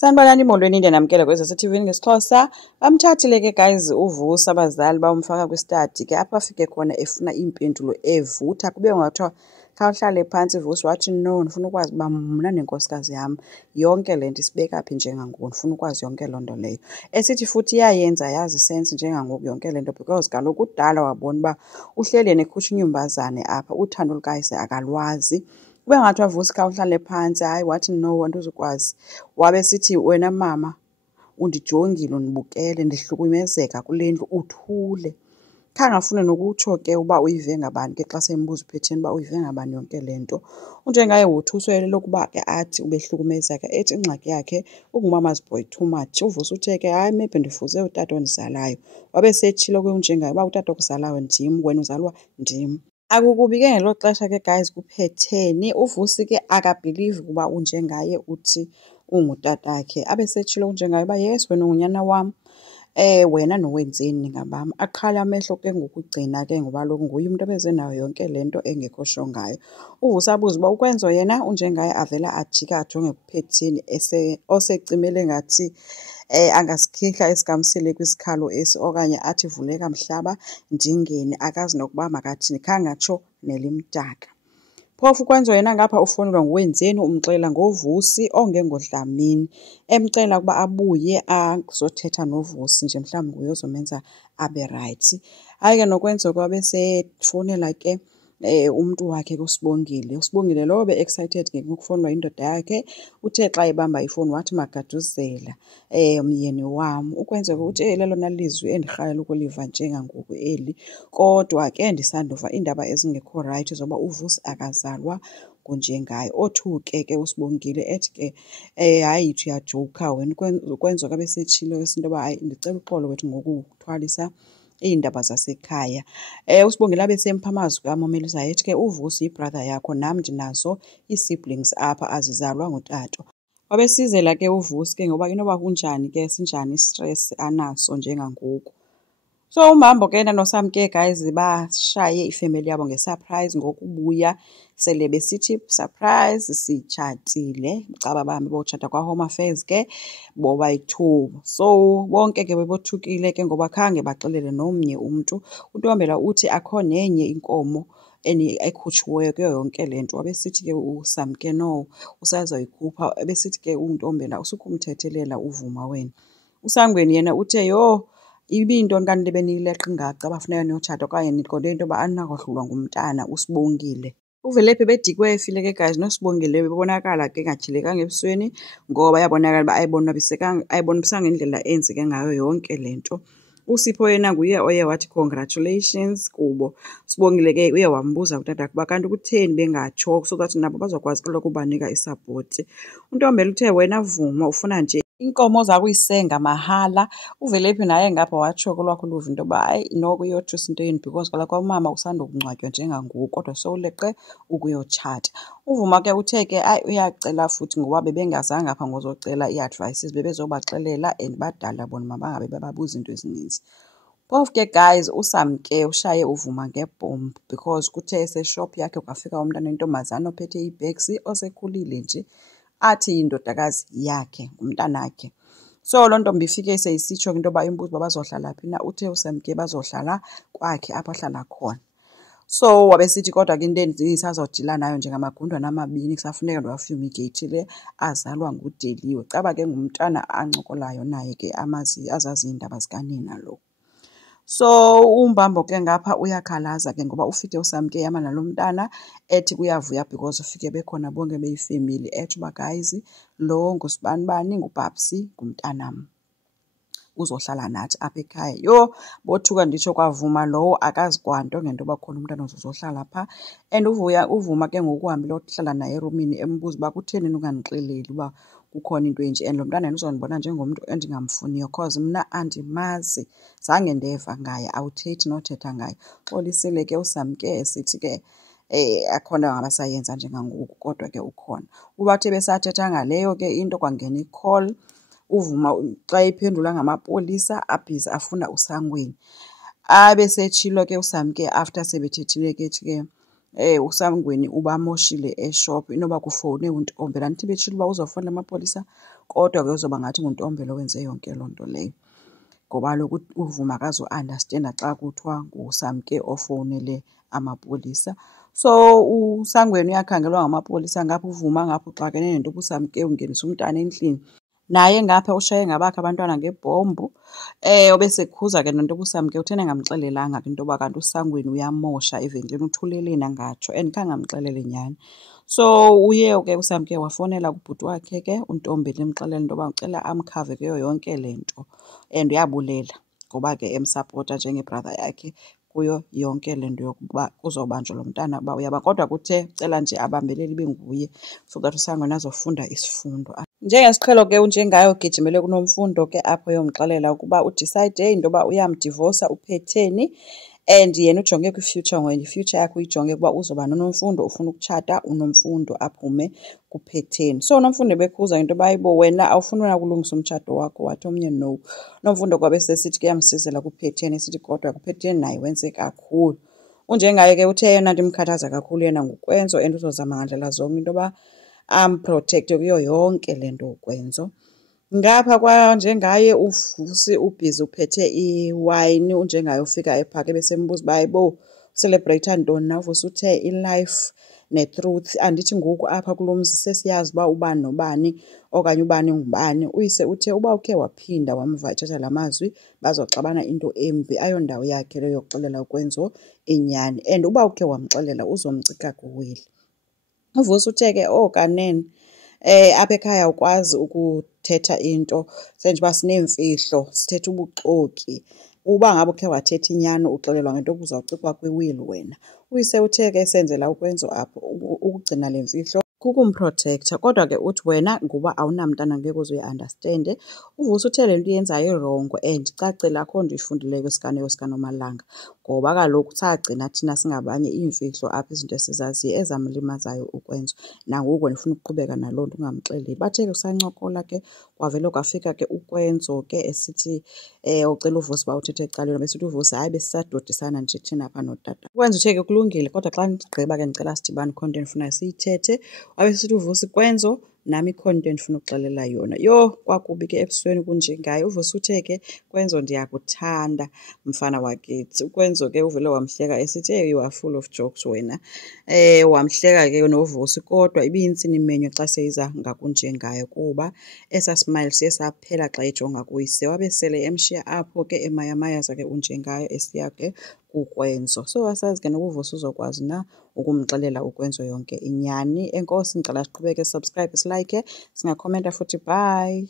Sanibonani molweni inde namkele kwezaseTV ngesiXhosa. Bamthathile ke guys uVusi abazali bamfaka kwi-study ke apho afike khona efuna impendulo evutha kube ngathiwa khawuhlale phansi. Vusi wathi no, ndifuna ukwazi uba mna nenkosikazi yam yonke le nto isibeka phi njengangoku, ndifuna ukwazi yonke loo nto leyo. Esithi futhi iyayenza yazi sense njengangoku yonke le nto because kaloku kudala wabona uba uhleli yena ekhusha inyumbazane apha, uthando lukayise akalwazi. Kube ngathiwa Vusi khawuhlale phantsi, hayi wathi no andizukwazi. Wabe sithi wena mama undijongile undibukele ndihlukumezeka kule ndlu uthule. Khange afune nokutsho ke uba uyive ngabani ke xa sembuza uphetheni uba uyive ngabani yonke le nto. Unjengaye wothuswa lokuba ke athi ubehlukumezeka ethi ingxaki yakhe ungumama's boy too much. uVusi uthe ke hayi maybe ndifuze utata ondizalayo. Wabe setshilo ke unjengaye uba utata okuzalayo ndim, wena uzalwa ndim. Akukubi ke ngelo xesha ke guys kuphetheni. uVusi ke akabhilivi ukuba unjengaye uthi ungutatakhe. Abe setshilo unjengaye uba yes wena ungunyana wam, wena nowenzeni ngabam. Aqhale amehlo ke ngokugcina ke ngoba kaloku nguye umntu ebeze nayo yonke le nto engekho sho ngayo. uVusi abuze uba ukwenza yena. unjengaye avela ajika ajonge kuphetheni osecimele ngathi angasikhihla esikamsile kwisikhalo esi okanye athi vuleka mhlaba ndingene, akazi nokuba makathini, khange atsho nelimdaka. Phofu ukwenza yena ngapha ufowunelwa nguwenzeni umxelela ngoVusi ongengoDlamini, emcela ukuba abuye azothetha noVusi nje mhlawumbi nguye ozomenza abe rayithi. Hayi ke nokwenza kwabe sefowunela ke umntu wakhe kuSibongile. uSibongile lo be-excited ke ngokufowunelwa yindoda yakhe. Uthe xa ebamba ifowuni wathi magaduzela myeni wam. Ukwenzeka uthi lelona lizwi endirhalela ukuliva njengangoku eli, kodwa ke ndisanduva iindaba ezingekho rayithi zoba uVusi akazalwa ngunjengaye. Othuke ke uSibongile ethi ke hayi yithi uyajoka wena. Ukwenza abe setshilo into yoba hayi ndicela uxolo wethu ngokuthwalisa iindaba zasekhaya. uSibongile abe sempha amazwi amomelisayo ethi ke uVusi yibrother yakho, nam ndinazo ii-siblings apha azizalwa ngutato. Wabe sizela ke uVusi ke ngoba inoba kunjani ke sinjani istress anaso njengangoku. So umhambo ke noSamke guys bashaye ifemeli yabo ngesurprise ngokubuya sele besithi surprise sitshatile. Caba bahambe botshata kwaHome Affairs ke bobayi-2. So bonke ke bebothukile ke ngoba khange baxelele nomnye umntu. uNtombela uthi akho nenye inkomo ekhutshiweyo kuyo yonke le nto. Wabesithi ke uSamke no usazoyikhupha. Ebesithi ke uNtombela usukumthethelela uVuma wena. uSangweni yena uthe yho ibiyintoni kanti beniyileqa ingaka abafuneka niyotshata okanye niqonde into yoba andinakohlulwa ngumntana uSibongile. uVelephi bedikwe efile ke guys noSibongile bebonakala ke engatyhilekanga ebusweni ngoba yabonakala uba ayibonibisanga indlela enzeke ngayo yonke le nto. uSipho yena nguye oye wathi congratulations kubo. Sibongile ke uye wambuza utata kuba kanti kutheni bengatsho so that nabo bazokwazi kaloku ukubanika isapoti. uNtombela uthe wena Vuma ufuna nje inkomo zakuyisenga mahala. uVelephi naye ngapha watsho kolwakho uluva into yoba hayi noko uyothusa into yeni because kaloku umama usandokungcwatywa njengangoku kodwa sowuleqe ukuyotshata. uVuma ke uthe ke uyacela futhi ngoba bebengazanga apha ngozocela ii-advices, bebezobaxelela and badala bona mabangabe bababuza into ezininzi. Phofu ke guys uSamke ushaye uVuma ngebhombu because kuthe eseshop yakhe kwafika umntana wentombazana ophethe ii-bags osekhulile nje athi yindodakazi yakhe ngumntanakhe. So loo ntombi ifike seyisitsho into yoba imbuzo uba bazohlala phi na. Uthe uSamke bazohlala kwakhe apho ahlala khona. So wabesithi kodwa ke into endisazodila nayo njengamagundwane amabini kusafuneka ndiwafumigeyithile azalwa nguDeliwe. Caba ke ngumntana ancokolayo naye ke azazi iindaba zikanina lo. So uMbambo ke ngapha uyakhalaza ke ngoba ufike uSamke yama nalo mntana ethi kuyavuya because ufike bekhona bonke beyifemeli ethi uba guys lo ngusibanibani ngubabsi ngumntanam uzohlala nathi apha ekhaya. Yho bothuka nditsho kwaVuma lowo akazi kwanto ngento yoba khona umntana ozohlala phaa. And uVuma ke ngoku uhambile wahlala naye erumini embuza uba kutheni ningandixeleli uba kukhona into enje and lo mntana yena uzondibona njengomntu endingamfuniyo cause mna andimazi, zange ndeva ngaye, awuthethi nothetha ngaye. Xolisile ke uSamke esithi ke akhona ngabasayenza njengangoku kodwa ke ukhona. Ubathi besathetha ngaleyo ke into kwangena i-call. uVuma xa iphendula ngamapolisa abhizi afuna uSangweni. Abe setshilo ke uSamke after sebethethile ke ethi ke uSangweni ubamoshile eshop inoba kufowune uNtombela. Andithi betshilo uba uzofonela amapolisa kodwa-ke uzoba ngathi nguNtombela owenze yonke loo nto leyo. Ngoba kaloku uVuma akazu-andastenda xa kuthiwa nguSamke ofowunele amapolisa. So uSangweni uyakhangelwa ngamapolisa, ngapha uVuma ngapha uxakene nento yoba uSamke ungenisa umntana endlini. Naye ngapha ushaye ngabakhe abantwana ngebhombu. Obesekhuza ke nento yoba uSamke utheni engamxelelanga ke into yoba kanti uSangweni uyamosha evenkileni, uthuleleni angatsho and khange amxelele nyhani. So uye ke uSamke wafowunela kubhuti wakhe ke uNtombela emxelela into yoba ucela amkhave kuyo yonke le nto and uyabulela ngoba ke emsapota njengebrother yakhe kuyo yonke le nto yokuba kuzobanjwa lo mntana uba uyaba. Kodwa kuthe cela nje abambelele ibe nguye so that uSangweni azofunda isifundo. Njengesiqhelo ke unjengaye ugijimele kuNomfundo ke apho uyomxelela ukuba udicide into yoba uyamdivosa uPhetheni and yena ujonge kwi-future ngoba i-future yakhe uyijonge ukuba uzoba noNomfundo, ufuna ukutshata uNomfundo aphume kuPhetheni. So uNomfundo ebekhuza into yoba hayibo wena awufuni wena kulungisa umtshato wakho, wathi omnye no. Nomfundo kwabe sesithi kuyamsizela kuPhetheni esithi kodwa kuPhetheni naye wenze kakhulu. Unjengaye ke uthe eyona nto imkhathaza kakhulu yena nguKwenzo and uzozama ngandlela zonke into yoba amprotecte kuyo yonke le nto uKwenzo. Ngapha kwanjengaye uVusi ubhizi uphethe iwayini, unjengaye ufika ephaka ebesembuza uba hayibo ucelebrate ntoni na. uVusi uthe i-life ne-truth. Andithi ngoku apha kulo mzi sesiyazi uba ubani nobani okanye ubani ngubani. Uyise uthe uba ukhe waphinda wamva ethetha la mazwi bazoxabana into embi, ayondawo yakhe leyo yokuxelela uKwenzo inyani and uba ukhe wamxelela uzomcika kuwili. uVusi uthe ke kanene apha ekhaya ukwazi ukuthetha into senjengoba sineemfihlo sithetha ubuxoki. Uba ngabe ukhe wathetha inyani uxelelwa ngento yoba uzawucikwa kwiwili wena. Uyise uthe ke esenzela uKwenzo apho ukugcina le mfihlo kukumprotektha kodwa ke uthi wena ngoba awunamntana ngeke uze uyi-andastende. uVusi uthe le nto iyenzayo irongo and icacile akho nto ifundileyo kwisikanayo sikaNomalanga ngoba kaloku sagcina thina singabanye iimfihlo apha izinto esizaziyo ezamlimazayo uKwenzo. Nangoku wena ufuna ukuqhubeka naloo nto ungamxeleli. Bathe ke kusancokola ke kwavele kwafika ke uKwenzo ke esithi ucela uVusi uba uthethe ecaleni. Besithi uVusi hayi besisadodisana nje thina apha notata. uKwenzo uthe ke kulungile kodwa xa ndigqiba ke ndicela sidibane ikhona into endifuna siyithethe. Wabe sithi uVusi Kwenzo nami ikhona into endifuna ukuxelela yona. Yho kwakubi ke ebusweni kunjengaye. uVusi uthe ke Kwenzo ndiyakuthanda mfana wakithi. uKwenzo ke uvele wamhleka esithi hey you are full of jokes wena. Wamhleka ke noVusi kodwa ibiyintsini imenywe xa seyiza ngakunjengaye kuba esa smile siye saphela xa ejonga kuyise. Wabe sele emshiya apho ke emayamayaza ke unjengaye esiya ke kuKwenzo. So asazi ke noba uVusi uzokwazi na ukumxelela uKwenzo yonke inyani. Enkosi, ngicela siqhubeke subscribe, silike, singakhomenta futhi. Bye.